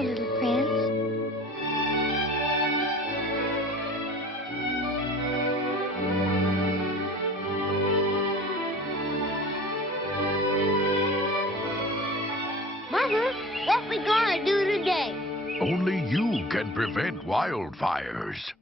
Hello, little prince. Mother, what we gonna do today? Only you can prevent wildfires.